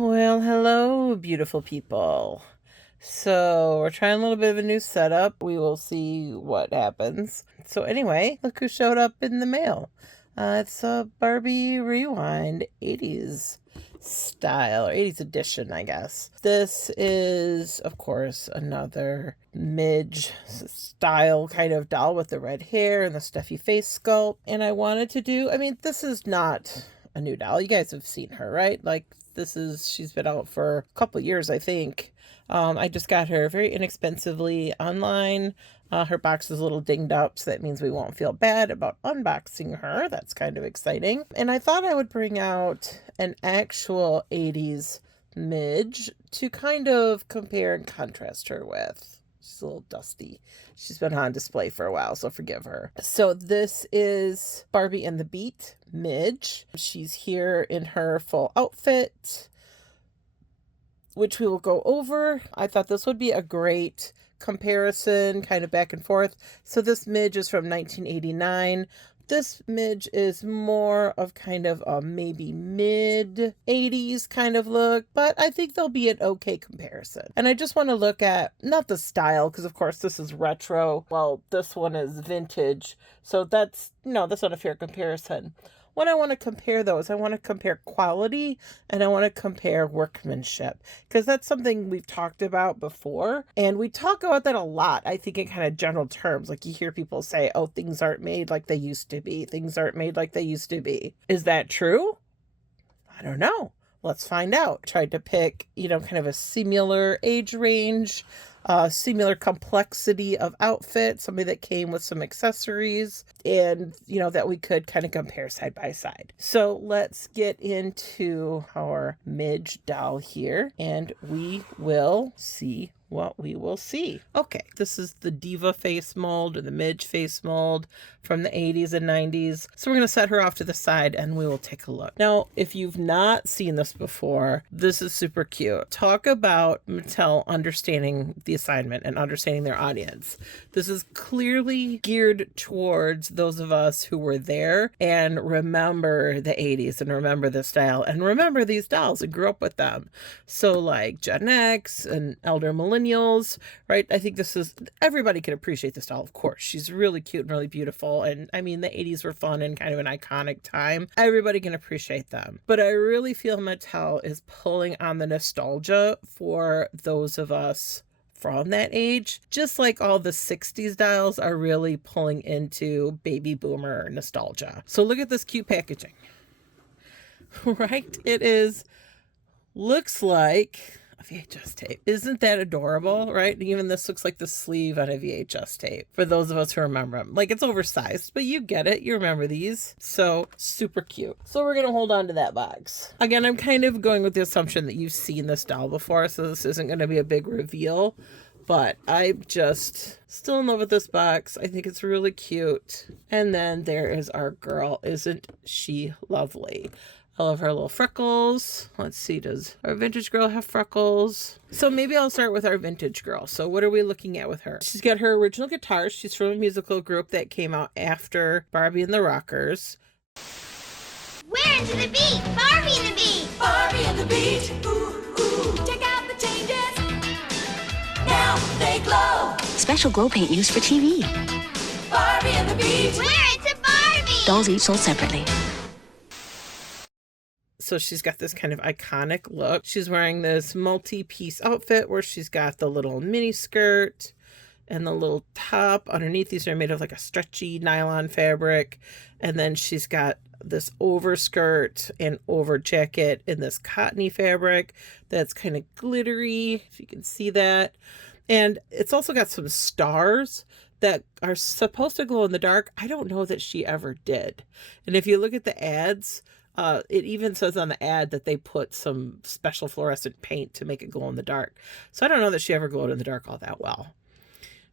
Well, hello, beautiful people. So, we're trying a little bit of a new setup. We will see what happens. So, anyway, look who showed up in the mail. It's a Barbie Rewind 80s style, or 80s edition, I guess. This is, of course, another Midge style kind of doll with the red hair and the stuffy face sculpt. And I wanted to do, this is not a new doll. You guys have seen her, right? Like, she's been out for a couple years, I think. I just got her very inexpensively online. Her box is a little dinged up, so that means we won't feel bad about unboxing her. That's kind of exciting. And I thought I would bring out an actual 80s Midge to kind of compare and contrast her with. She's a little dusty. She's been on display for a while, so forgive her. So this is Barbie and the Beat, Midge. She's here in her full outfit, which we will go over. I thought this would be a great comparison, kind of back and forth. So this Midge is from 1989. This Midge is more of kind of a maybe mid 80s kind of look, but I think they'll be an okay comparison. And I just want to look at, not the style, because of course this is retro. Well, this one is vintage. So that's not a fair comparison. What I want to compare though is I want to compare quality and I want to compare workmanship, because that's something we've talked about before. And we talk about that a lot, I think, in kind of general terms. Like you hear people say, oh, things aren't made like they used to be. Things aren't made like they used to be. Is that true? I don't know. Let's find out. Tried to pick, kind of a similar age range, similar complexity of outfit, somebody that came with some accessories, and that we could kind of compare side by side. So let's get into our Midge doll here, and we will see what we will see. Okay, this is the Diva face mold, or the Midge face mold from the 80s and 90s. So we're going to set her off to the side and we will take a look. Now, if you've not seen this before, this is super cute. Talk about Mattel understanding the assignment and understanding their audience. This is clearly geared towards those of us who were there and remember the 80s and remember the style and remember these dolls and grew up with them. So like Gen X and elder millennials, right? I think everybody can appreciate this doll, of course. She's really cute and really beautiful. And the 80s were fun and kind of an iconic time. Everybody can appreciate them. But I really feel Mattel is pulling on the nostalgia for those of us from that age, just like all the 60s dolls are really pulling into baby boomer nostalgia. So look at this cute packaging, right? Looks like a VHS tape. Isn't that adorable, right? Even this looks like the sleeve on a VHS tape for those of us who remember them. Like, it's oversized, but you get it. You remember these. So super cute. So we're going to hold on to that box. Again, I'm kind of going with the assumption that you've seen this doll before, so this isn't going to be a big reveal, but I'm just still in love with this box. I think it's really cute. And then there is our girl. Isn't she lovely? I love her little freckles. Let's see, does our vintage girl have freckles? So maybe I'll start with our vintage girl. So what are we looking at with her? She's got her original guitar. She's from a musical group that came out after Barbie and the Rockers. We're into the beat! Barbie and the beat! Barbie and the beat! Ooh, ooh, check out the changes! Now they glow! Special glow paint used for TV. Barbie and the beat! We're into Barbie! Dolls each sold separately. So she's got this kind of iconic look. She's wearing this multi-piece outfit where she's got the little mini skirt and the little top. Underneath, these are made of like a stretchy nylon fabric. And then she's got this overskirt and over jacket in this cottony fabric that's kind of glittery, if you can see that. And it's also got some stars that are supposed to glow in the dark. I don't know that she ever did. And if you look at the ads, it even says on the ad that they put some special fluorescent paint to make it glow in the dark. So I don't know that she ever glowed in the dark all that well.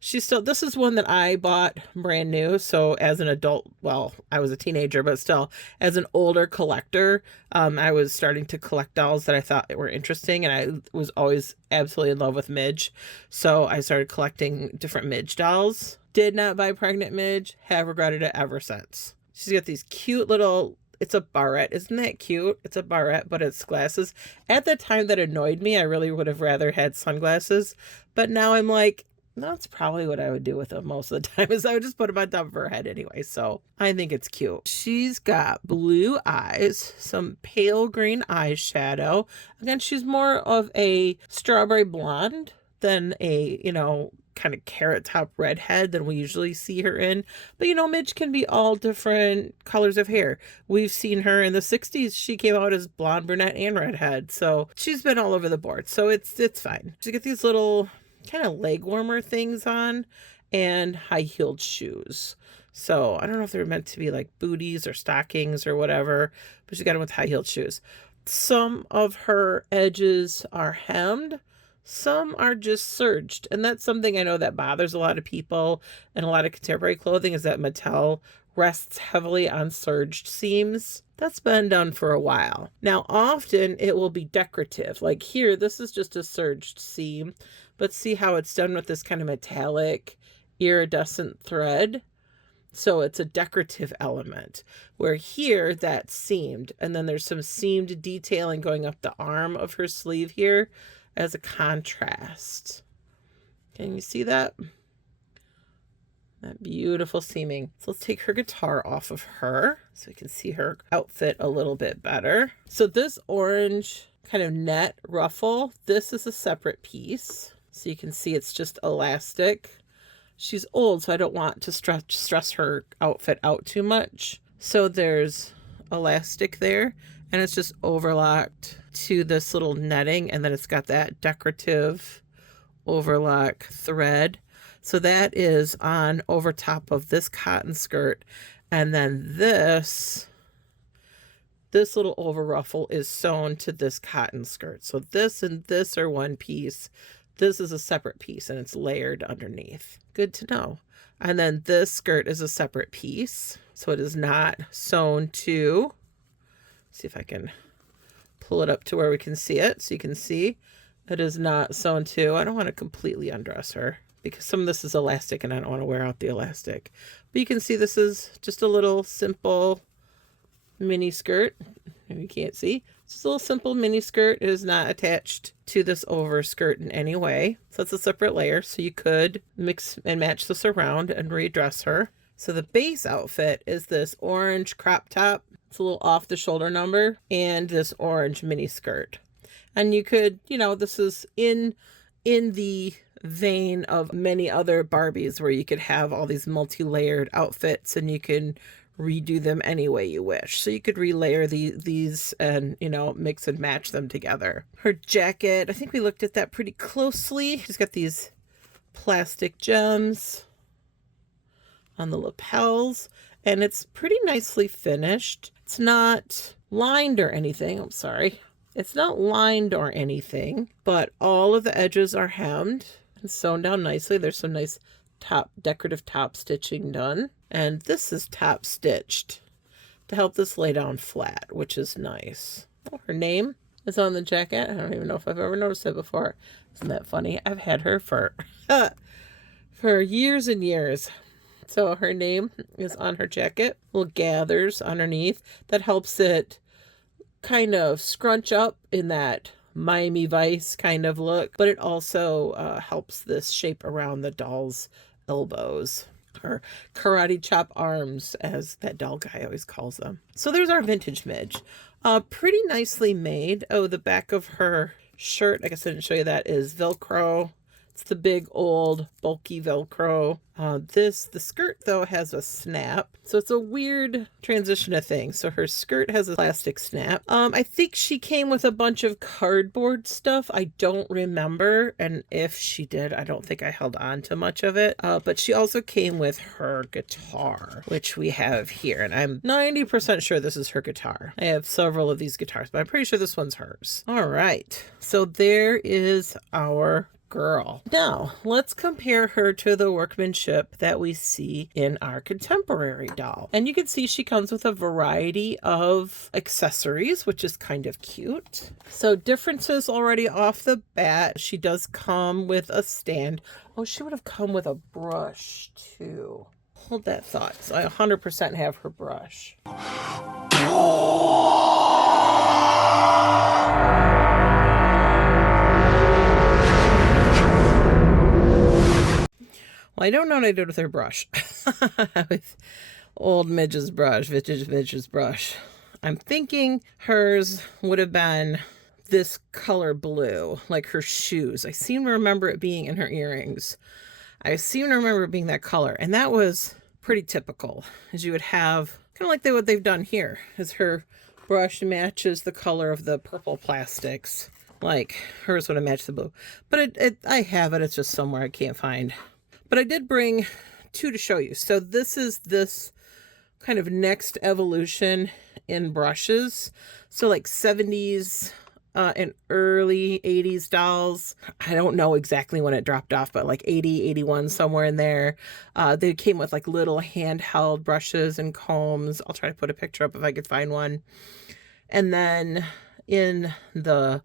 This is one that I bought brand new. So as an adult, well, I was a teenager, but still as an older collector, I was starting to collect dolls that I thought were interesting. And I was always absolutely in love with Midge. So I started collecting different Midge dolls. Did not buy pregnant Midge. Have regretted it ever since. She's got these cute little it's a barrette. Isn't that cute? It's a barrette, but it's glasses. At the time that annoyed me, I really would have rather had sunglasses. But now I'm like, that's probably what I would do with them most of the time, is I would just put them on top of her head anyway. So I think it's cute. She's got blue eyes, some pale green eyeshadow. Again, she's more of a strawberry blonde than a, kind of carrot top redhead than we usually see her in. But Midge can be all different colors of hair. We've seen her in the 60s. She came out as blonde, brunette, and redhead. So she's been all over the board. So it's fine. She get these little kind of leg warmer things on and high-heeled shoes. So I don't know if they're meant to be like booties or stockings or whatever, but she got them with high-heeled shoes. Some of her edges are hemmed. Some are just serged, and that's something I know that bothers a lot of people and a lot of contemporary clothing, is that Mattel rests heavily on serged seams. That's been done for a while. Now, often it will be decorative. Like here, this is just a serged seam, but see how it's done with this kind of metallic iridescent thread? So it's a decorative element, where here that's seamed, and then there's some seamed detailing going up the arm of her sleeve here as a contrast. Can you see that? That beautiful seaming. So let's take her guitar off of her so we can see her outfit a little bit better. So this orange kind of net ruffle, this is a separate piece. So you can see it's just elastic. She's old, so I don't want to stress her outfit out too much. So there's elastic there, and it's just overlocked to this little netting, and then it's got that decorative overlock thread. So that is on over top of this cotton skirt, and then this little over ruffle is sewn to this cotton skirt. So this and this are one piece. This is a separate piece, and it's layered underneath. Good to know. And then this skirt is a separate piece, so it is not sewn to. See if I can pull it up to where we can see it, so you can see it is not sewn to. I don't want to completely undress her because some of this is elastic and I don't want to wear out the elastic. But you can see this is just a little simple mini skirt. Maybe you can't see. It's just a little simple mini skirt. It is not attached to this over skirt in any way. So it's a separate layer. So you could mix and match this around and redress her. So the base outfit is this orange crop top. It's a little off the shoulder number, and this orange mini skirt. And you could, this is in the vein of many other Barbies where you could have all these multi-layered outfits and you can redo them any way you wish. So you could relayer these and, mix and match them together. Her jacket, I think we looked at that pretty closely. She's got these plastic gems on the lapels, and it's pretty nicely finished. It's not lined or anything. I'm sorry. It's not lined or anything, but all of the edges are hemmed and sewn down nicely. There's some nice decorative top stitching done. And this is top stitched to help this lay down flat, which is nice. Oh, her name is on the jacket. I don't even know if I've ever noticed it before. Isn't that funny? I've had her for years and years. So her name is on her jacket. Little gathers underneath that helps it kind of scrunch up in that Miami Vice kind of look, but it also helps this shape around the doll's elbows, or karate chop arms, as that doll guy always calls them. So there's our vintage Midge. Pretty nicely made. Oh, the back of her shirt, I guess I didn't show you that, is Velcro. It's the big old bulky Velcro. The skirt though has a snap, so it's a weird transition of things. So her skirt has a plastic snap. I think she came with a bunch of cardboard stuff. I don't remember, and if she did, I don't think I held on to much of it. But she also came with her guitar, which we have here, and I'm 90% sure this is her guitar. I have several of these guitars, but I'm pretty sure this one's hers. All right, so there is our girl. Now, let's compare her to the workmanship that we see in our contemporary doll. And you can see she comes with a variety of accessories, which is kind of cute. So differences already off the bat. She does come with a stand. Oh, she would have come with a brush too. hold that thought. So I 100% have her brush. Well, I don't know what I did with her brush. With old Midge's brush, Midge's brush. I'm thinking hers would have been this color blue, like her shoes. I seem to remember it being in her earrings. I seem to remember it being that color. And that was pretty typical, as you would have, kind of like what they've done here, is her brush matches the color of the purple plastics. Like hers would have matched the blue. But I have it, it's just somewhere I can't find. But I did bring two to show you. So this is this kind of next evolution in brushes. So like 70s and early 80s dolls. I don't know exactly when it dropped off, but like 80, 81, somewhere in there. They came with like little handheld brushes and combs. I'll try to put a picture up if I could find one. And then in the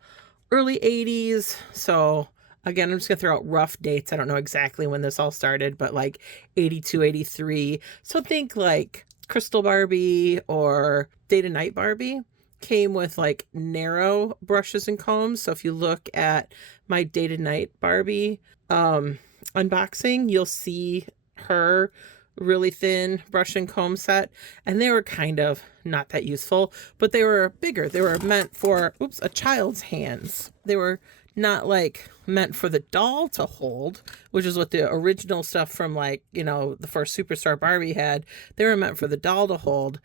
early 80s, so again, I'm just going to throw out rough dates. I don't know exactly when this all started, but like 82, 83. So think like Crystal Barbie or Day to Night Barbie came with like narrow brushes and combs. So if you look at my Day to Night Barbie unboxing, you'll see her really thin brush and comb set. And they were kind of not that useful, but they were bigger. They were meant for, a child's hands. They were not like meant for the doll to hold, which is what the original stuff from like, the first Superstar Barbie had. They were meant for the doll to hold,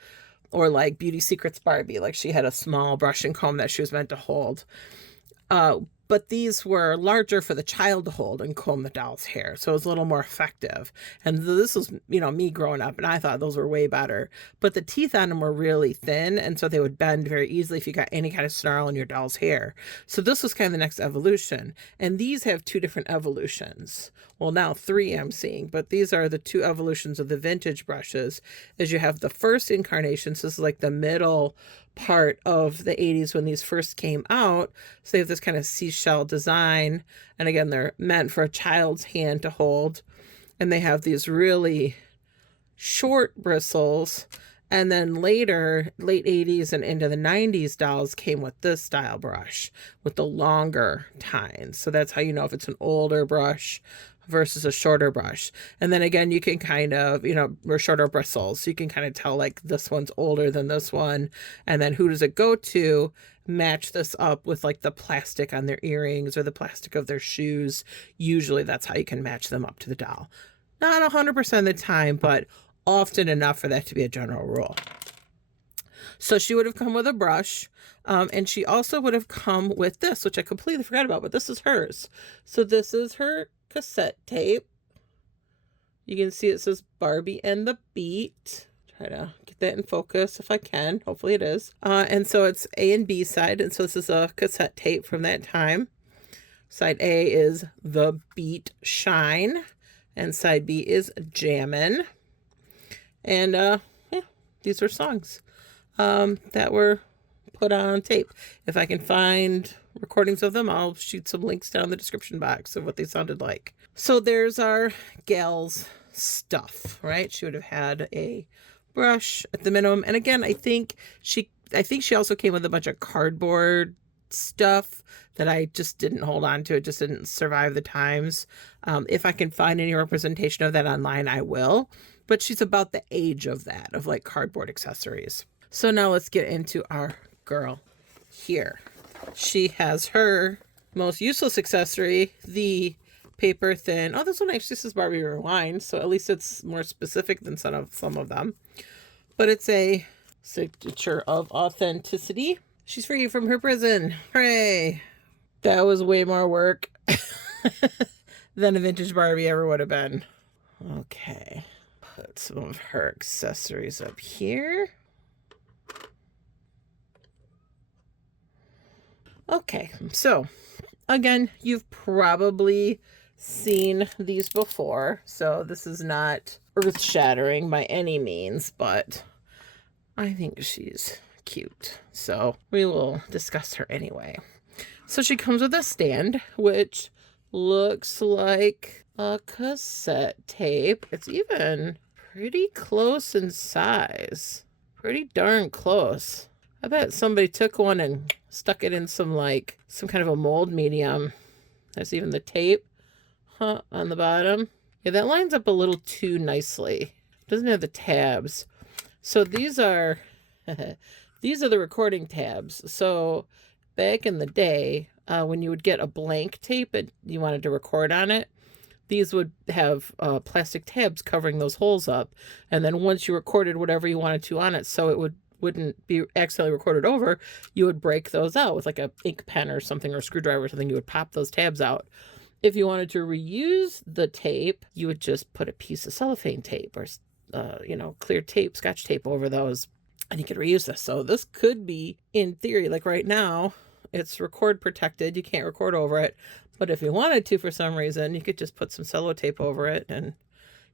or like Beauty Secrets Barbie, like she had a small brush and comb that she was meant to hold. But these were larger for the child to hold and comb the doll's hair. So it was a little more effective. And this was, me growing up, and I thought those were way better. But the teeth on them were really thin, and so they would bend very easily if you got any kind of snarl in your doll's hair. So this was kind of the next evolution. And these have two different evolutions. Well, now three I'm seeing, but these are the two evolutions of the vintage brushes. As you have the first incarnations, this is like the middle part of the 80s when these first came out. So they have this kind of seashell design, and again, they're meant for a child's hand to hold, and they have these really short bristles. And then later, late 80s and into the 90s, dolls came with this style brush with the longer tines. So that's how you know if it's an older brush versus a shorter brush. And then again, you can kind of, or shorter bristles. So you can kind of tell like this one's older than this one. And then who does it go to? Match this up with like the plastic on their earrings or the plastic of their shoes. Usually that's how you can match them up to the doll. Not 100% of the time, but often enough for that to be a general rule. So she would have come with a brush, and she also would have come with this, which I completely forgot about, but this is hers. So this is her cassette tape. You can see it says Barbie and the Beat. Try to get that in focus if I can. Hopefully it is. And so it's A and B side, and so this is a cassette tape from that time. Side A is The Beat Shine, and side B is Jammin'. And yeah, these were songs that were put on tape. If I can find recordings of them, I'll shoot some links down in the description box of what they sounded like. So there's our gal's stuff, right? She would have had a brush at the minimum. And again, I think she also came with a bunch of cardboard stuff that I just didn't hold on to. It just didn't survive the times. If I can find any representation of that online, I will. But she's about the age of that, of like cardboard accessories. So now let's get into our girl here. She has her most useless accessory, the paper thin. Oh, this one actually says Barbie Rewind, so at least it's more specific than some of them. But it's a signature of authenticity. She's free from her prison. Hooray! That was way more work than a vintage Barbie ever would have been. Okay. Put some of her accessories up here. Okay, so again, you've probably seen these before, so this is not earth-shattering by any means, but I think she's cute, so we will discuss her anyway. So she comes with a stand, which looks like a cassette tape. It's even pretty close in size. Pretty darn close. I bet somebody took one and stuck it in some kind of a mold medium. There's even the tape, on the bottom. Yeah, that lines up a little too nicely. Doesn't have the tabs. So these are these are the recording tabs. So back in the day, when you would get a blank tape and you wanted to record on it, these would have plastic tabs covering those holes up. And then once you recorded whatever you wanted to on it, so it wouldn't be accidentally recorded over, you would break those out with like a ink pen or something, or a screwdriver or something. You would pop those tabs out. If you wanted to reuse the tape, you would just put a piece of cellophane tape or clear tape, scotch tape over those, and you could reuse this. So this could be, in theory, like right now, it's record protected. You can't record over it. But if you wanted to, for some reason, you could just put some cello tape over it and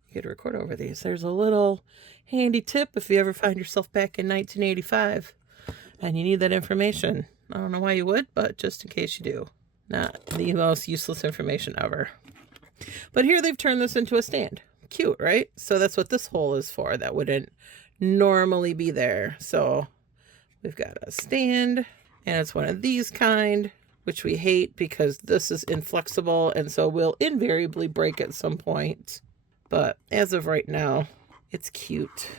you could record over these. There's a little handy tip if you ever find yourself back in 1985 and you need that information. I don't know why you would, but just in case you do. Not the most useless information ever. But here they've turned this into a stand. Cute, right? So that's what this hole is for. That wouldn't normally be there. So we've got a stand, and it's one of these kind, which we hate because this is inflexible, and so we'll invariably break at some point. But as of right now, it's cute.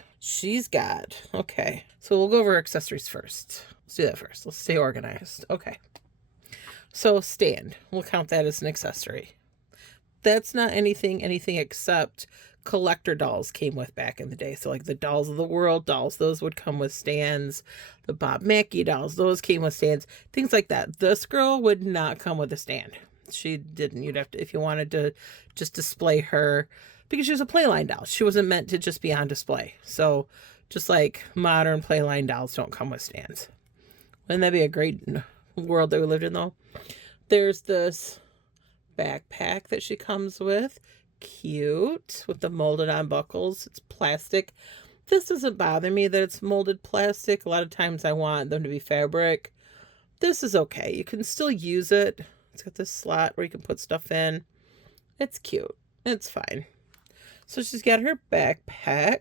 Okay, so we'll go over accessories first. Let's do that first. Let's stay organized. Okay. So stand, we'll count that as an accessory. That's not anything except collector dolls came with back in the day. So like the Dolls of the World dolls, those would come with stands. The Bob Mackie dolls, those came with stands. Things like that. This girl would not come with a stand. She didn't. You'd have to, if you wanted to just display her, because she was a Playline doll. She wasn't meant to just be on display. So just like modern Playline dolls don't come with stands. Wouldn't that be a great world that we lived in though? There's this backpack that she comes with. Cute, with the molded on buckles. It's plastic. This doesn't bother me that it's molded plastic. A lot of times I want them to be fabric. This is okay. You can still use it. It's got this slot where you can put stuff in. It's cute. It's fine. So she's got her backpack.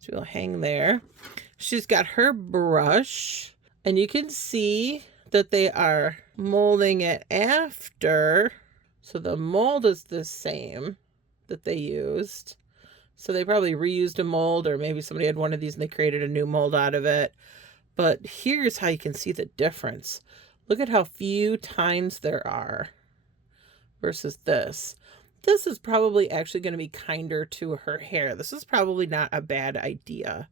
She'll hang there. She's got her brush. And you can see that they are molding it after. So the mold is the same that they used. So they probably reused a mold, or maybe somebody had one of these and they created a new mold out of it. But here's how you can see the difference. Look at how few times there are versus this. This is probably actually going to be kinder to her hair. This is probably not a bad idea.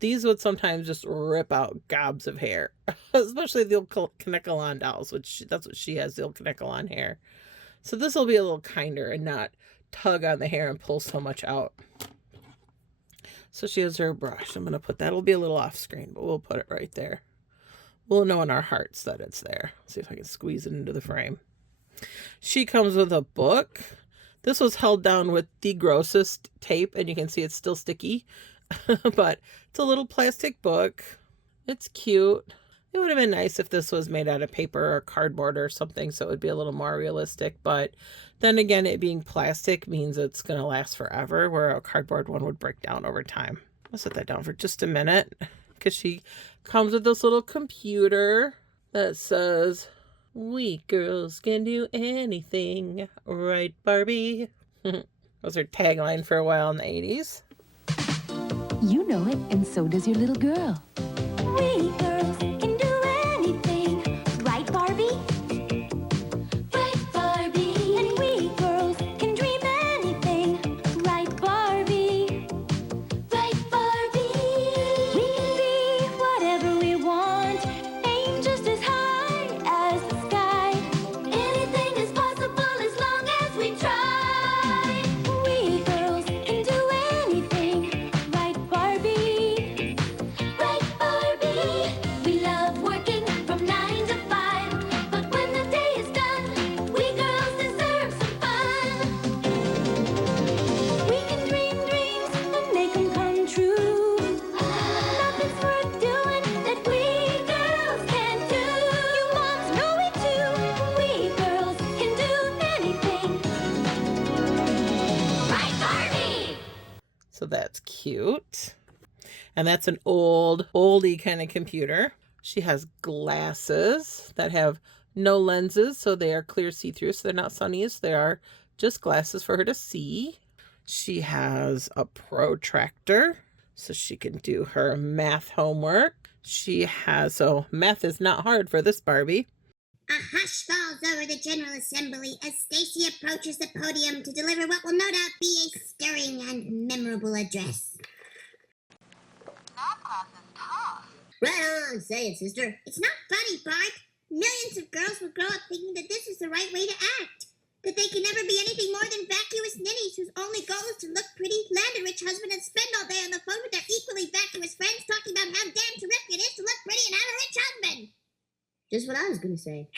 These would sometimes just rip out gobs of hair, especially the old Connecalon dolls, which that's what she has, the old Connecalon hair. So this will be a little kinder and not tug on the hair and pull so much out. So she has her brush. I'm going to put that. It'll be a little off screen, but we'll put it right there. We'll know in our hearts that it's there. See if I can squeeze it into the frame. She comes with a book. This was held down with the grossest tape, and you can see it's still sticky. But it's a little plastic book. It's cute. It would have been nice if this was made out of paper or cardboard or something, so it would be a little more realistic. But then again, it being plastic means it's going to last forever, where a cardboard one would break down over time. I'll set that down for just a minute, because she comes with this little computer that says, "We girls can do anything, right, Barbie?" That was her tagline for a while in the 80s. You know it, and so does your little girl. We girls can do anything, right, Barbie? Right, Barbie. And we girls can dream anything, right, Barbie? Right, Barbie. We can be whatever we want, aim just as high as the sky. Anything is possible as long as we try. We girls can do anything, right, Barbie? Right, Barbie. So that's cute. And that's an oldie kind of computer. She has glasses that have no lenses, so they are clear see-through, so they're not sunnies. They are just glasses for her to see. She has a protractor, so she can do her math homework. She has, so math is not hard for this Barbie. A hush falls over the General Assembly as Stacy approaches the podium to deliver what will no doubt be a stirring and memorable address. Math class is tough. Right on, say it, sister. It's not funny, Barb. Millions of girls will grow up thinking that this is the right way to act. That they can never be anything more than vacuous ninnies whose only goal is to look pretty, land a rich husband, and spend all day on the phone with their equally vacuous friends talking about how damn terrific it is to look pretty and have a rich husband. Just what I was going to say.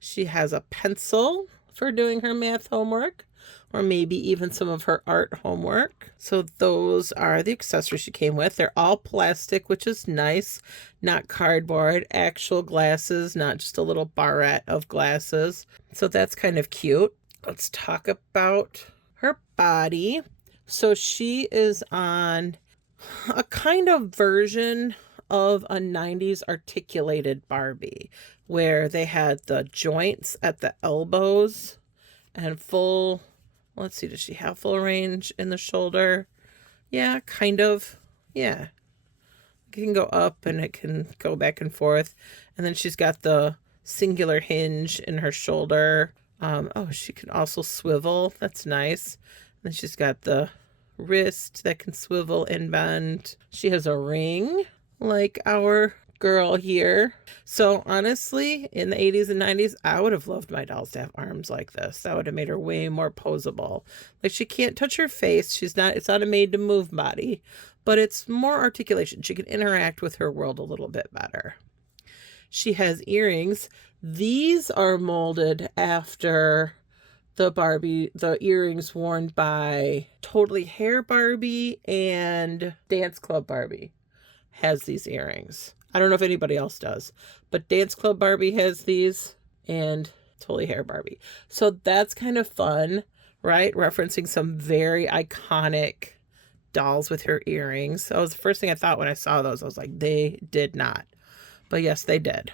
She has a pencil for doing her math homework, or maybe even some of her art homework. So those are the accessories she came with. They're all plastic, which is nice, not cardboard, actual glasses, not just a little barrette of glasses. So that's kind of cute. Let's talk about her body. So she is on a kind of version of a 90s articulated Barbie, where they had the joints at the elbows and full, let's see, does she have full range in the shoulder? Yeah, kind of. Yeah. It can go up and it can go back and forth. And then she's got the singular hinge in her shoulder. Oh, she can also swivel. That's nice. And then she's got the wrist that can swivel and bend. She has a ring like our girl here. So honestly, in the 80s and 90s, I would have loved my dolls to have arms like this. That would have made her way more posable. Like, she can't touch her face. It's not a made to move body, but it's more articulation. She can interact with her world a little bit better. She has earrings. These are molded after the earrings worn by Totally Hair Barbie and Dance Club Barbie has these earrings. I don't know if anybody else does, but Dance Club Barbie has these and Totally Hair Barbie. So that's kind of fun, right? Referencing some very iconic dolls with her earrings. That was the first thing I thought when I saw those. I was like, they did not. But yes, they did.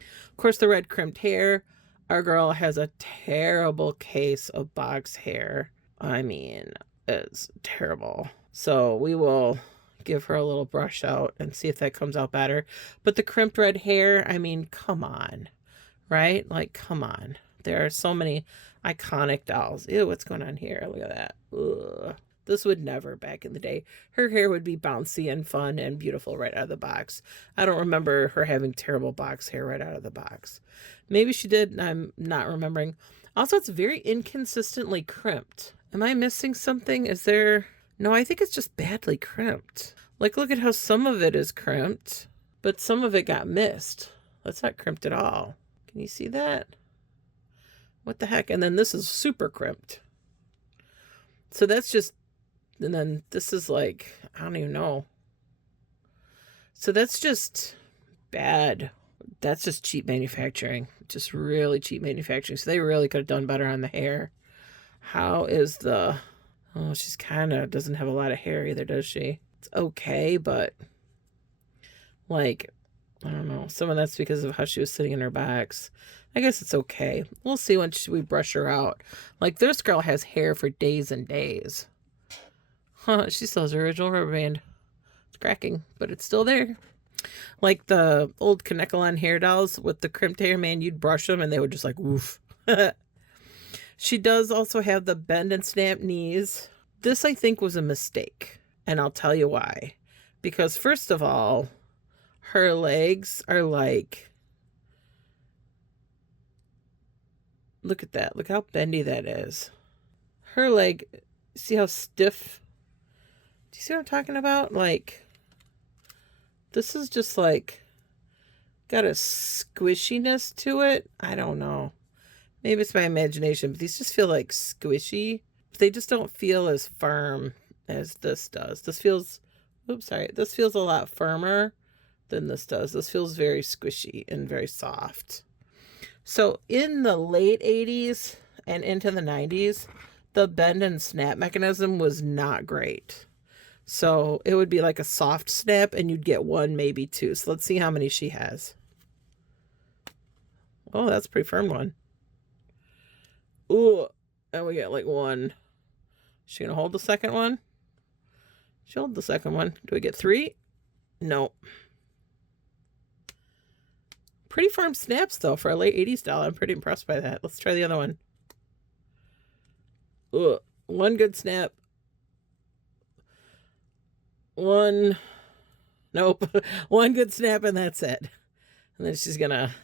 Of course, the red crimped hair. Our girl has a terrible case of box hair. I mean, it's terrible. So we will give her a little brush out and see if that comes out better. But the crimped red hair, I mean, come on, right? Like, come on. There are so many iconic dolls. Ew, what's going on here? Look at that. Ugh. This would never back in the day. Her hair would be bouncy and fun and beautiful right out of the box. I don't remember her having terrible box hair right out of the box. Maybe she did, and I'm not remembering. Also, it's very inconsistently crimped. Am I missing something? Is there... No, I think it's just badly crimped. Like, look at how some of it is crimped, but some of it got missed. That's not crimped at all. Can you see that? What the heck? And then this is super crimped. So that's just, and then this is like, I don't even know. So that's just bad. That's just cheap manufacturing. Just really cheap manufacturing. So they really could have done better on the hair. How is the... Oh, she's kind of doesn't have a lot of hair either, does she? It's okay, but like, I don't know. Some of that's because of how she was sitting in her box. I guess it's okay. We'll see when we brush her out. Like, this girl has hair for days and days. Huh, she still has her original rubber band. It's cracking, but it's still there. Like the old Kanekalon hair dolls with the crimped hair, man, you'd brush them and they would just like, woof. She does also have the bend and snap knees. This, I think, was a mistake, and I'll tell you why. Because first of all, her legs are like, look at that. Look how bendy that is. Her leg, see how stiff? Do you see what I'm talking about? Like, this is just like, got a squishiness to it. I don't know. Maybe it's my imagination, but these just feel like squishy. They just don't feel as firm as this does. This feels, oops, sorry. This feels a lot firmer than this does. This feels very squishy and very soft. So in the late 80s and into the 90s, the bend and snap mechanism was not great. So it would be like a soft snap and you'd get one, maybe two. So let's see how many she has. Oh, that's a pretty firm one. Ooh, and we get like one. Is she gonna hold the second one? She'll hold the second one. Do we get three? No. Pretty firm snaps though for a late 80s doll. I'm pretty impressed by that. Let's try the other one. Ugh, one good snap. One, nope. One good snap and that's it. And then she's gonna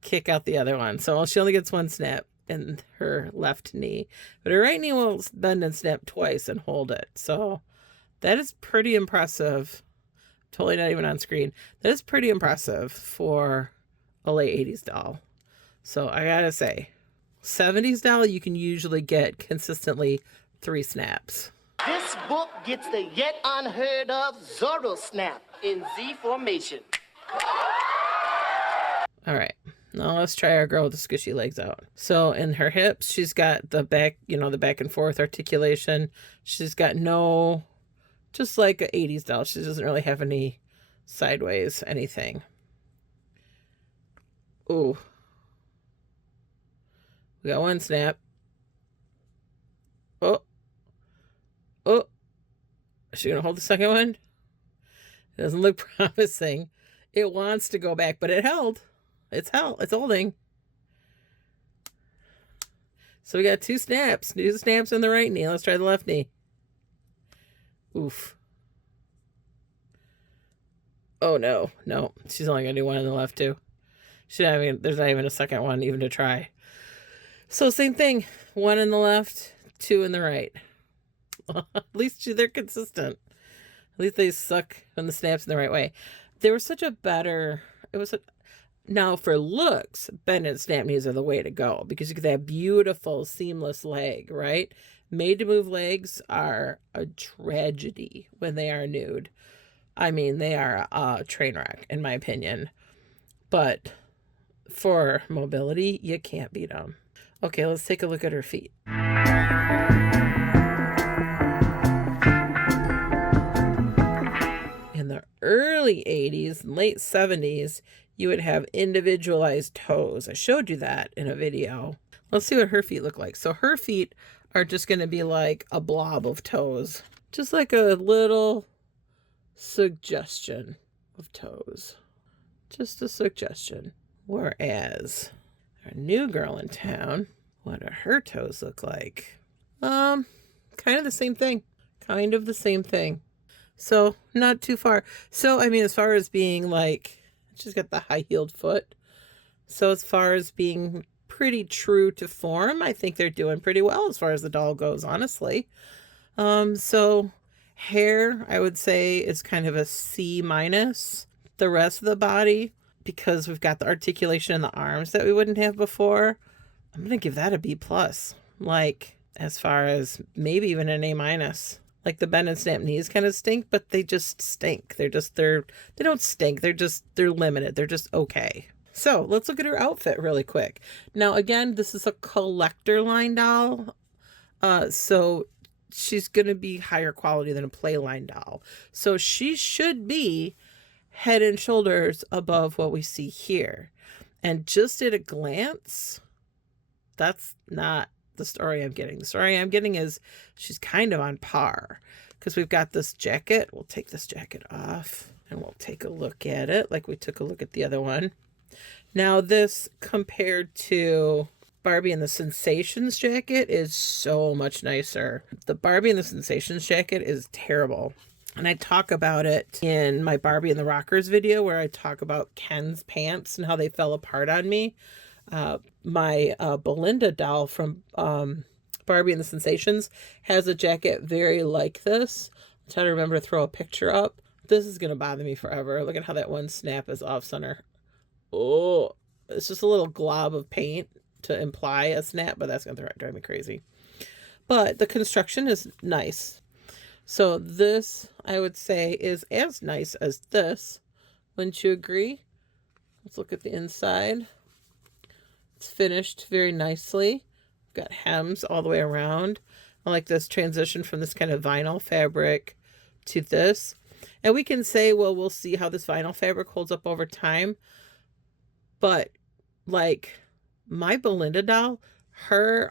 kick out the other one. So she only gets one snap in her left knee, but her right knee will bend and snap twice and hold it. So that is pretty impressive. Totally not even on screen. That is pretty impressive for a late 80s doll. So I gotta say, 70s doll, you can usually get consistently 3 snaps. This book gets the yet unheard of Zorro snap in Z formation. All right, now let's try our girl with the squishy legs out. So in her hips, she's got the back, the back and forth articulation. She's got no, just like an 80s doll, she doesn't really have any sideways anything. Ooh. We got one snap. Oh. Oh. Is she going to hold the second one? It doesn't look promising. It wants to go back, but it held. It's held. It's holding. So we got 2 snaps. 2 snaps in the right knee. Let's try the left knee. Oof. Oh, no. No. She's only going to do one in the left, too. There's not even a second one even to try. So same thing. 1 in the left, 2 in the right. At least they're consistent. At least they suck when the snap's in the right way. They were such a better... Now, for looks, bend and snap knees are the way to go because you get that beautiful, seamless leg, right? Made-to-move legs are a tragedy when they are nude. I mean, they are a train wreck, in my opinion. But for mobility, you can't beat them. Okay, let's take a look at her feet. In the early 80s and late 70s, you would have individualized toes. I showed you that in a video. Let's see what her feet look like. So her feet are just going to be like a blob of toes. Just like a little suggestion of toes. Just a suggestion. Whereas our new girl in town, what do her toes look like? Kind of the same thing. Kind of the same thing. So not too far. So, I mean, as far as being like, she's got the high-heeled foot. So as far as being pretty true to form, I think they're doing pretty well as far as the doll goes, honestly. So hair, I would say, is kind of a C-. The rest of the body, because we've got the articulation in the arms that we wouldn't have before, I'm going to give that a B+. Like, as far as maybe even an A-. Like the bend and snap knees kind of stink, but they just stink. They don't stink. They're limited. They're just okay. So let's look at her outfit really quick. Now, again, this is a collector line doll. So she's going to be higher quality than a play line doll. So she should be head and shoulders above what we see here. And just at a glance, that's not the story I'm getting. The story I'm getting is she's kind of on par because we've got this jacket. We'll take this jacket off and we'll take a look at it like we took a look at the other one. Now this compared to Barbie and the Sensations jacket is so much nicer. The Barbie and the Sensations jacket is terrible. And I talk about it in my Barbie and the Rockers video where I talk about Ken's pants and how they fell apart on me. My Belinda doll from Barbie and the Sensations has a jacket very like this. I'm trying to remember to throw a picture up. This is going to bother me forever. Look at how that one snap is off center. Oh, it's just a little glob of paint to imply a snap, but that's going to drive me crazy. But the construction is nice. So this, I would say, is as nice as this. Wouldn't you agree? Let's look at the inside. It's finished very nicely. got hems all the way around. I like this transition from this kind of vinyl fabric to this. And we can say, well, we'll see how this vinyl fabric holds up over time. But like my Belinda doll, the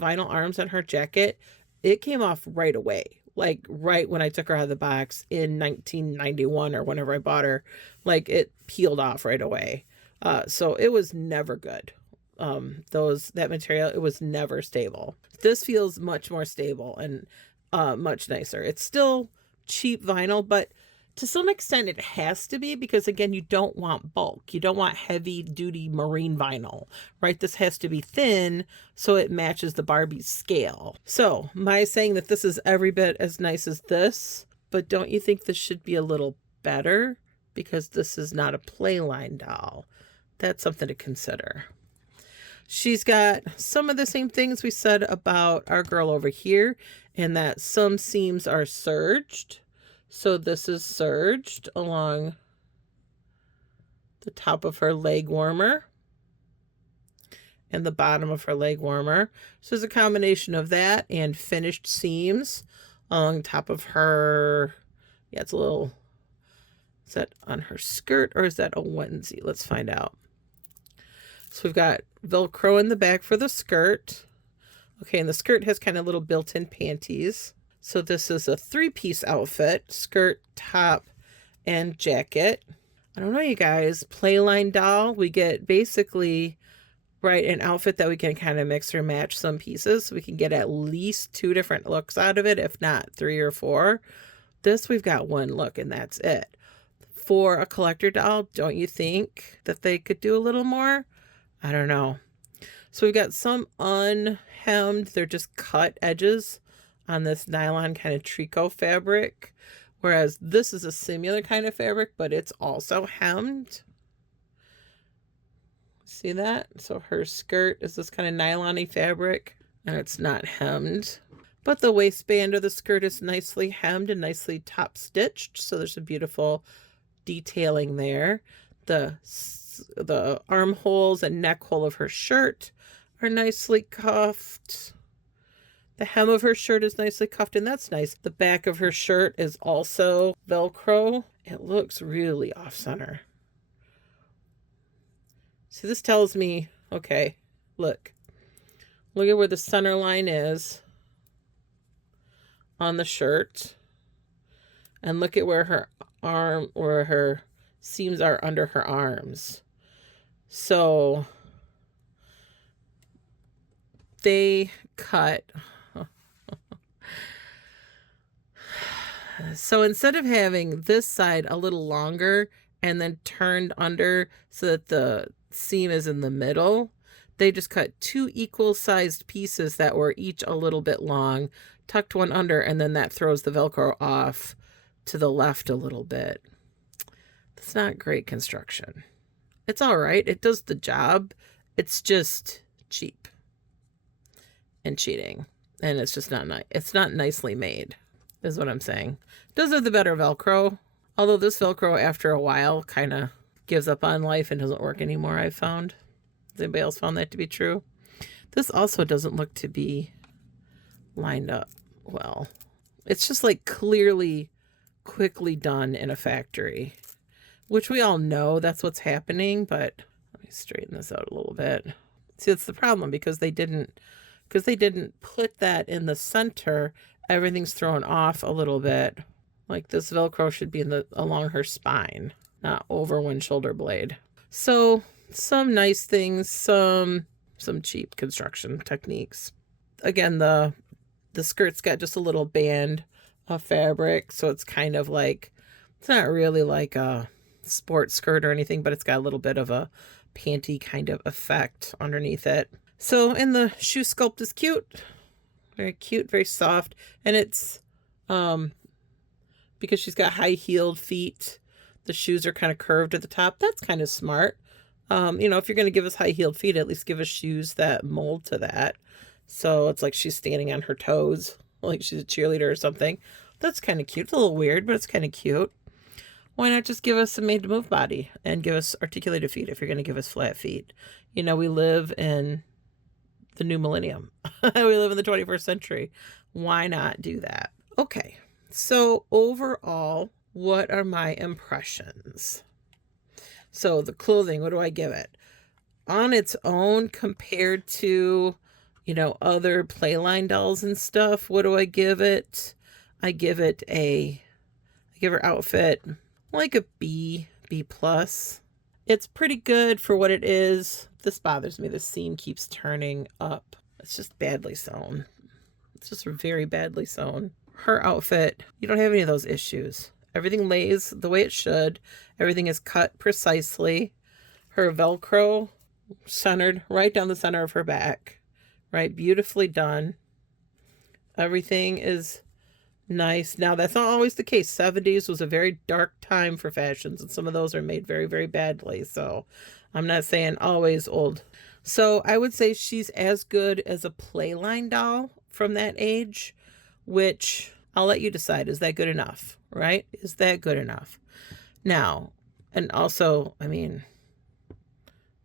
vinyl arms on her jacket, it came off right away. Like right when I took her out of the box in 1991 or whenever I bought her, like it peeled off right away. So it was never good. That material, it was never stable. This feels much more stable and much nicer. It's still cheap vinyl, but to some extent it has to be, because again, you don't want bulk. You don't want heavy duty marine vinyl, right? This has to be thin so it matches the Barbie's scale. So am I saying that this is every bit as nice as this, but don't you think this should be a little better because this is not a playline doll? That's something to consider. She's got some of the same things we said about our girl over here, in that some seams are serged. So this is serged along the top of her leg warmer and the bottom of her leg warmer. So there's a combination of that and finished seams along top of her. Yeah, it's a little, is that on her skirt or is that a onesie? Let's find out. So we've got Velcro in the back for the skirt. Okay, and the skirt has kind of little built-in panties. So this is a 3-piece outfit, skirt, top, and jacket. I don't know, you guys, playline doll, we get basically, right, an outfit that we can kind of mix or match some pieces. So we can get at least 2 different looks out of it, if not 3 or 4. This, we've got 1 look and that's it. For a collector doll, don't you think that they could do a little more? I don't know. So we've got some unhemmed, they're just cut edges on this nylon kind of tricot fabric, whereas this is a similar kind of fabric, but it's also hemmed. See that? So her skirt is this kind of nylon-y fabric, and it's not hemmed. But the waistband of the skirt is nicely hemmed and nicely top stitched, so there's a beautiful detailing there. The armholes and neck hole of her shirt are nicely cuffed. The hem of her shirt is nicely cuffed, and that's nice. The back of her shirt is also Velcro. It looks really off-center. See, this tells me, okay, look at where the center line is on the shirt, and look at where her arm or her seams are under her arms. So they cut. So instead of having this side a little longer and then turned under so that the seam is in the middle, they just cut 2 equal sized pieces that were each a little bit long, tucked one under, and then that throws the Velcro off to the left a little bit. That's not great construction. It's all right. It does the job. It's just cheap and cheating. And it's just not nice. It's not nicely made, is what I'm saying. Does have the better Velcro. Although this Velcro, after a while, kind of gives up on life and doesn't work anymore, I've found. Has anybody else found that to be true? This also doesn't look to be lined up well. It's just like clearly, quickly done in a factory, which we all know that's what's happening, but let me straighten this out a little bit. See, that's the problem, because they didn't put that in the center. Everything's thrown off a little bit. Like this Velcro should be along her spine, not over one shoulder blade. So some nice things, some cheap construction techniques. Again, the skirt's got just a little band of fabric, so it's kind of like, it's not really like a sports skirt or anything, but it's got a little bit of a panty kind of effect underneath it. So, and the shoe sculpt is cute. Very cute, very soft. And it's, because she's got high-heeled feet, the shoes are kind of curved at the top. That's kind of smart. You know, if you're going to give us high-heeled feet, at least give us shoes that mold to that. So it's like she's standing on her toes, like she's a cheerleader or something. That's kind of cute. It's a little weird, but it's kind of cute. Why not just give us a made-to-move body and give us articulated feet if you're going to give us flat feet? You know, we live in the new millennium. We live in the 21st century. Why not do that? Okay, so overall, what are my impressions? So the clothing, what do I give it? On its own compared to, you know, other Playline dolls and stuff, what do I give it? I give her outfit like a B plus. It's pretty good for what it is. This bothers me. This seam keeps turning up. It's just badly sewn. It's just very badly sewn. Her outfit, you don't have any of those issues. Everything lays the way it should. Everything is cut precisely. Her Velcro centered right down the center of her back. Right? Beautifully done. Everything is nice. Now, that's not always the case. 70s was a very dark time for fashions, and some of those are made very, very badly. So I'm not saying always old. So I would say she's as good as a Playline doll from that age, which I'll let you decide. Is that good enough? Right? Is that good enough? Now, and also, I mean,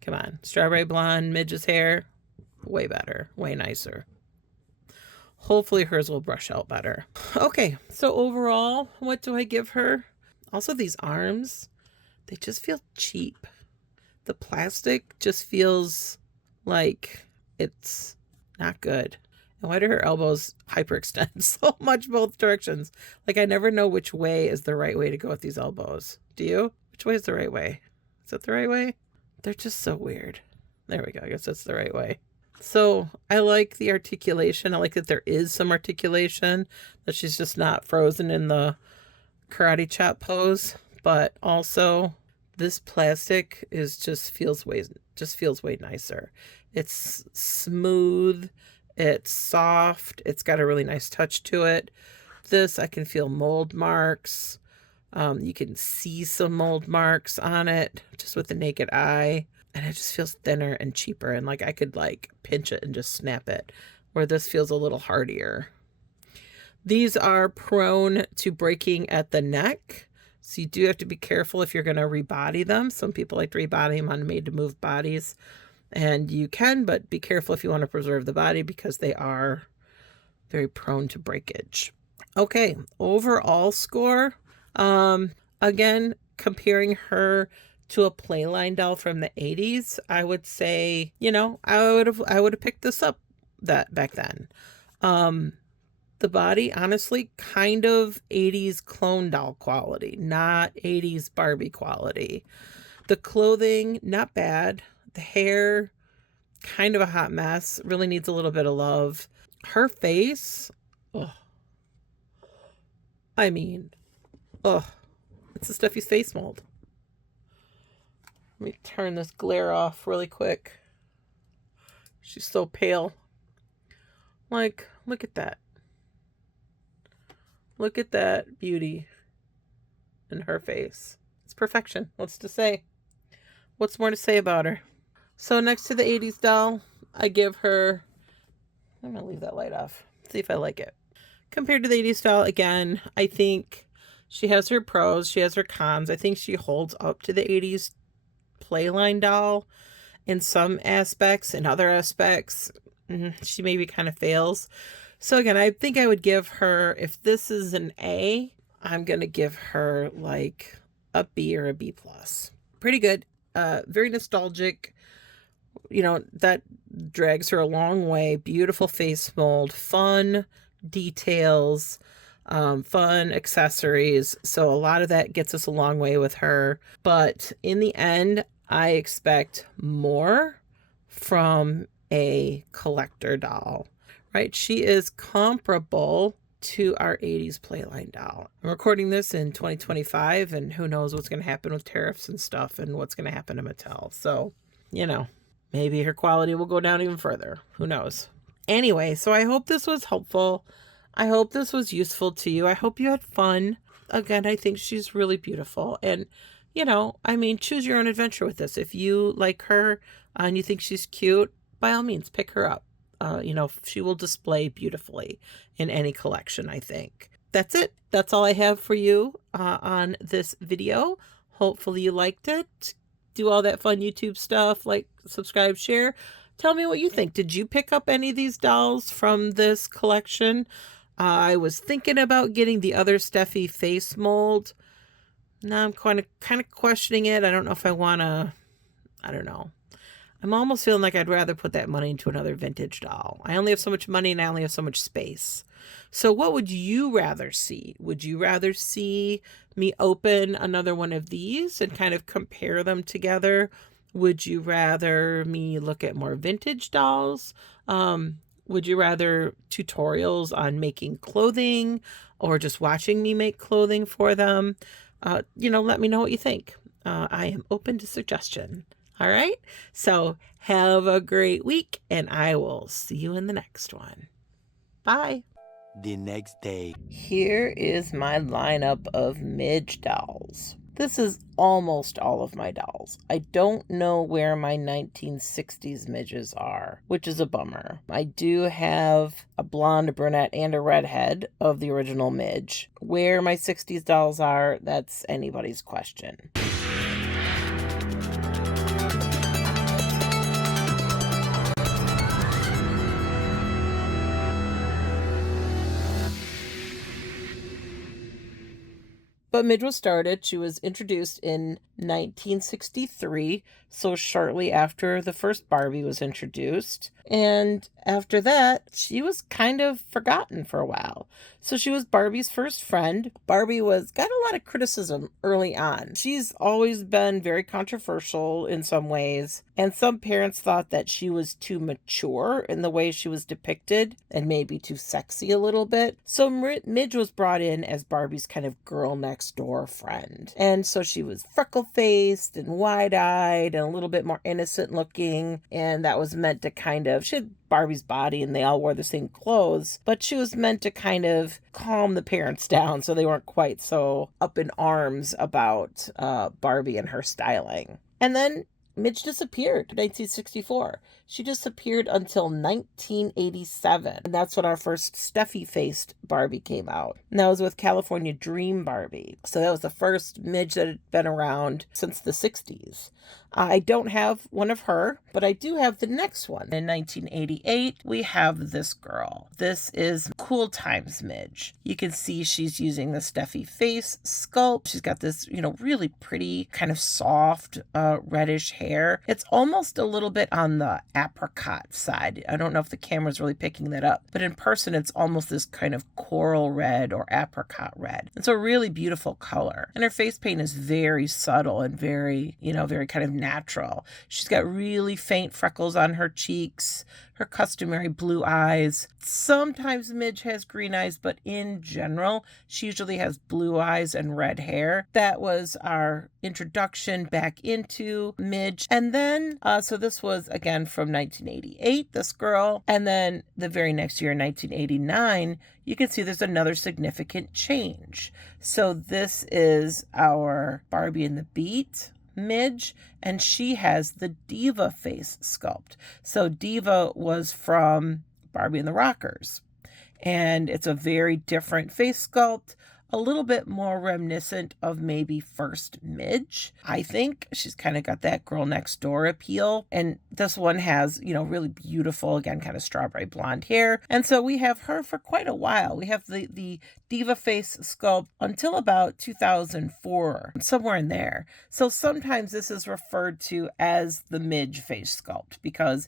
come on. Strawberry blonde, Midge's hair, way better, way nicer. Hopefully hers will brush out better. Okay, so overall, what do I give her? Also, these arms, they just feel cheap. The plastic just feels like it's not good. And why do her elbows hyperextend so much both directions? Like, I never know which way is the right way to go with these elbows. Do you? Which way is the right way? Is that the right way? They're just so weird. There we go. I guess that's the right way. So I like the articulation. I like that there is some articulation, that she's just not frozen in the karate chop pose. But also, this plastic is just feels way nicer. It's smooth. It's soft. It's got a really nice touch to it. This, I can feel mold marks. You can see some mold marks on it just with the naked eye. And it just feels thinner and cheaper. And like I could like pinch it and just snap it. Where this feels a little hardier. These are prone to breaking at the neck. So you do have to be careful if you're going to rebody them. Some people like to rebody them on made to move bodies. And you can, but be careful if you want to preserve the body because they are very prone to breakage. Okay, overall score. Again, comparing her to a Playline doll from the 80s, I would say, you know, I would have picked this up back then. The body, honestly, kind of 80s clone doll quality, not 80s Barbie quality. The clothing, not bad. The hair, kind of a hot mess. Really needs a little bit of love. Her face, oh, I mean, oh, it's a Steffi's face mold. Let me turn this glare off really quick. She's so pale. Like, look at that. Look at that beauty in her face. It's perfection. What's to say? What's more to say about her? So next to the 80s doll, I give her, I'm going to leave that light off. See if I like it. Compared to the 80s doll, again, I think she has her pros. She has her cons. I think she holds up to the 80s Playline doll in some aspects. In other aspects, she maybe kind of fails. So again, I think I would give her, if this is an A, I'm going to give her like a B or a B plus. Pretty good. Very nostalgic. You know, that drags her a long way. Beautiful face mold, fun details, fun accessories. So a lot of that gets us a long way with her. But in the end, I expect more from a collector doll, right? She is comparable to our 80s Playline doll. I'm recording this in 2025, and who knows what's going to happen with tariffs and stuff and what's going to happen to Mattel. So, you know, maybe her quality will go down even further. Who knows? Anyway, so I hope this was helpful. I hope this was useful to you. I hope you had fun. Again, I think she's really beautiful. And, you know, I mean, choose your own adventure with this. If you like her and you think she's cute, by all means, pick her up. You know, she will display beautifully in any collection, I think. That's it. That's all I have for you on this video. Hopefully you liked it. Do all that fun YouTube stuff, like, subscribe, share. Tell me what you think. Did you pick up any of these dolls from this collection? I was thinking about getting the other Steffi face mold. Now I'm kind of questioning it. I don't know if I want to, I don't know. I'm almost feeling like I'd rather put that money into another vintage doll. I only have so much money and I only have so much space. So what would you rather see? Would you rather see me open another one of these and kind of compare them together? Would you rather me look at more vintage dolls? Would you rather tutorials on making clothing or just watching me make clothing for them? Let me know what you think. I am open to suggestion. All right. So have a great week and I will see you in the next one. Bye. The next day. Here is my lineup of Midge dolls. This is almost all of my dolls. I don't know where my 1960s midges are, which is a bummer. I do have a blonde, a brunette, and a redhead of the original Midge. Where my 60s dolls are, that's anybody's question. But Midge was started. She was introduced in 1963, so shortly after the first Barbie was introduced. And after that, she was kind of forgotten for a while. So she was Barbie's first friend. Barbie got a lot of criticism early on. She's always been very controversial in some ways, and some parents thought that she was too mature in the way she was depicted and maybe too sexy a little bit. So Midge was brought in as Barbie's kind of girl next door friend. And so she was freckle-faced and wide-eyed and a little bit more innocent looking, and that was meant to she had Barbie's body and they all wore the same clothes, but she was meant to kind of calm the parents down so they weren't quite so up in arms about Barbie and her styling. And then Midge disappeared in 1964. She disappeared until 1987. And that's when our first Steffi-faced Barbie came out. And that was with California Dream Barbie. So that was the first Midge that had been around since the 60s. I don't have one of her, but I do have the next one. In 1988, we have this girl. This is Cool Times Midge. You can see she's using the Steffi face sculpt. She's got this, really pretty kind of soft reddish hair. It's almost a little bit on the apricot side. I don't know if the camera's really picking that up, but in person, it's almost this kind of coral red or apricot red. It's a really beautiful color. And her face paint is very subtle and very, very kind of natural. She's got really faint freckles on her cheeks, her customary blue eyes. Sometimes Midge has green eyes, but in general, she usually has blue eyes and red hair. That was our introduction back into Midge. And then, so this was again from 1988, this girl. And then the very next year, 1989, you can see there's another significant change. So this is our Barbie and the Beat Midge, and she has the Diva face sculpt. So Diva was from Barbie and the Rockers, and it's a very different face sculpt, a little bit more reminiscent of maybe first Midge. I think she's kind of got that girl next door appeal. And this one has, really beautiful, again, kind of strawberry blonde hair. And so we have her for quite a while. We have the Diva face sculpt until about 2004, somewhere in there. So sometimes this is referred to as the Midge face sculpt because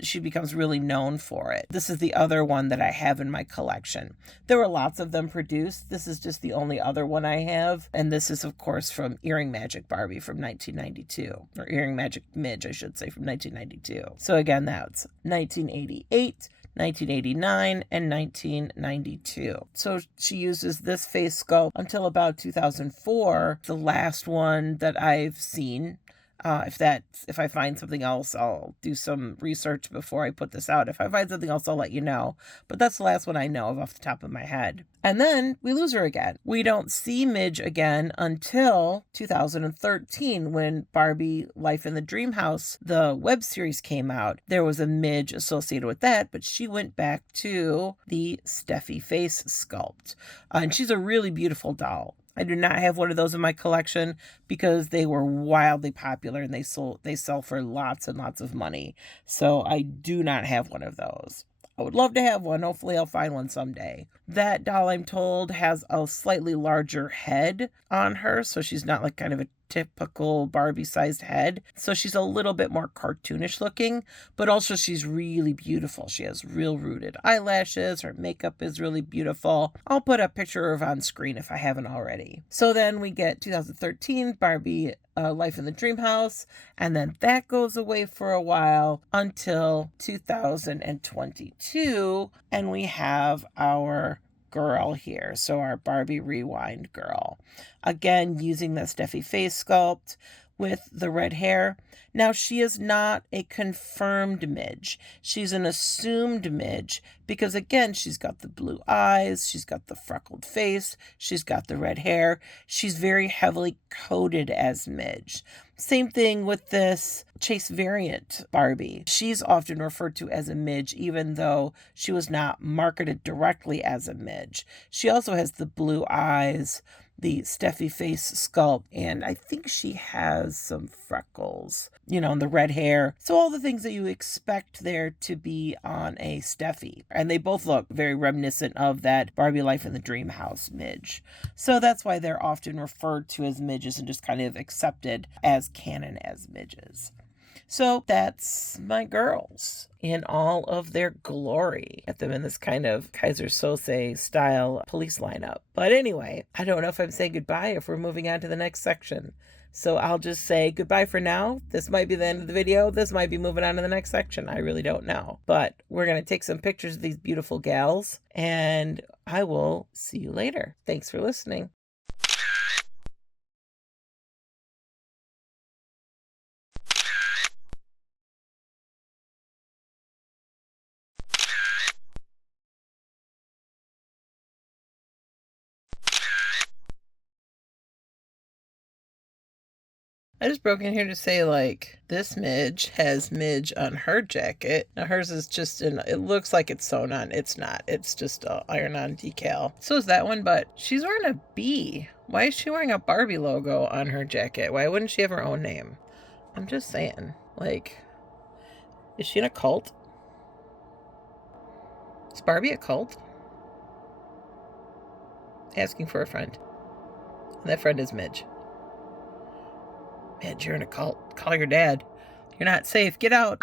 she becomes really known for it. This is the other one that I have in my collection. There were lots of them produced. This is just the only other one I have. And this is, of course, from Earring Magic Barbie from 1992. Or Earring Magic Midge, I should say, from 1992. So again, that's 1988, 1989, and 1992. So she uses this face sculpt until about 2004, the last one that I've seen. If I find something else, I'll do some research before I put this out. If I find something else, I'll let you know. But that's the last one I know of off the top of my head. And then we lose her again. We don't see Midge again until 2013 when Barbie Life in the Dream House, the web series, came out. There was a Midge associated with that, but she went back to the Steffi face sculpt. And she's a really beautiful doll. I do not have one of those in my collection because they were wildly popular and they sell for lots and lots of money. So I do not have one of those. I would love to have one. Hopefully I'll find one someday. That doll, I'm told, has a slightly larger head on her. So she's not like kind of a typical Barbie-sized head. So she's a little bit more cartoonish looking, but also she's really beautiful. She has real rooted eyelashes. Her makeup is really beautiful. I'll put a picture of her on screen if I haven't already. So then we get 2013 Barbie Life in the Dream House, and then that goes away for a while until 2022, and we have our girl here. So our Barbie Rewind girl. Again, using the Steffi face sculpt with the red hair. Now, she is not a confirmed Midge. She's an assumed Midge because, again, she's got the blue eyes, she's got the freckled face, she's got the red hair. She's very heavily coded as Midge. Same thing with this Chase variant Barbie. She's often referred to as a Midge, even though she was not marketed directly as a Midge. She also has the blue eyes, the Steffi face sculpt, and I think she has some freckles, and the red hair. So all the things that you expect there to be on a Steffi. And they both look very reminiscent of that Barbie Life in the Dream House Midge. So that's why they're often referred to as Midges and just kind of accepted as canon as Midges. So that's my girls in all of their glory. Get them in this kind of Kaiser Sose style police lineup. But anyway, I don't know if I'm saying goodbye, if we're moving on to the next section. So I'll just say goodbye for now. This might be the end of the video. This might be moving on to the next section. I really don't know. But we're going to take some pictures of these beautiful gals, and I will see you later. Thanks for listening. I just broke in here to say, like, this Midge has Midge on her jacket. Now hers is just it looks like it's sewn on. It's not. It's just a iron-on decal. So is that one, but she's wearing a bee. Why is she wearing a Barbie logo on her jacket? Why wouldn't she have her own name? I'm just saying. Like, is she in a cult? Is Barbie a cult? Asking for a friend. And that friend is Midge. Midge, you're in a cult. Call your dad. You're not safe. Get out.